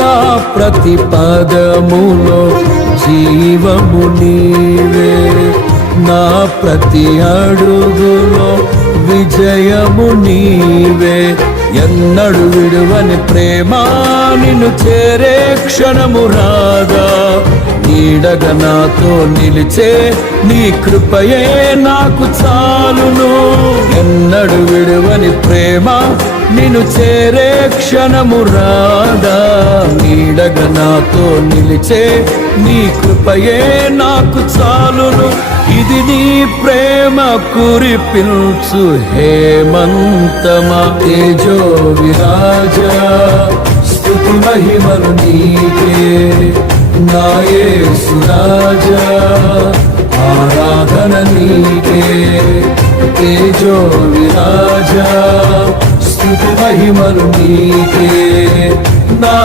నా ప్రతి పదములో జీవము నీవే, నా ప్రతి అడుగులో విజయము నీవే. ఎన్నడు విడువని ప్రేమ నిన్ను చేరే క్షణము రాగా, నీడగా నాతో నిలిచే నీ కృపయే నాకు చాలును. ఎన్నడు విడువని ప్రేమ నిన్ను చేరే క్షణము రాగా, నీడగా నాతో నిలిచే నీ కృపయే నాకు చాలును. ఇది నీ ప్రేమ కురిపించు హేమంతమా, తేజో విరాజా స్తుతి మహిమలు నీకే. నా యేసు రాజా ఆరాధన నీకే, తేజో విరాజా స్తుతి మహిమలు నీకే. నా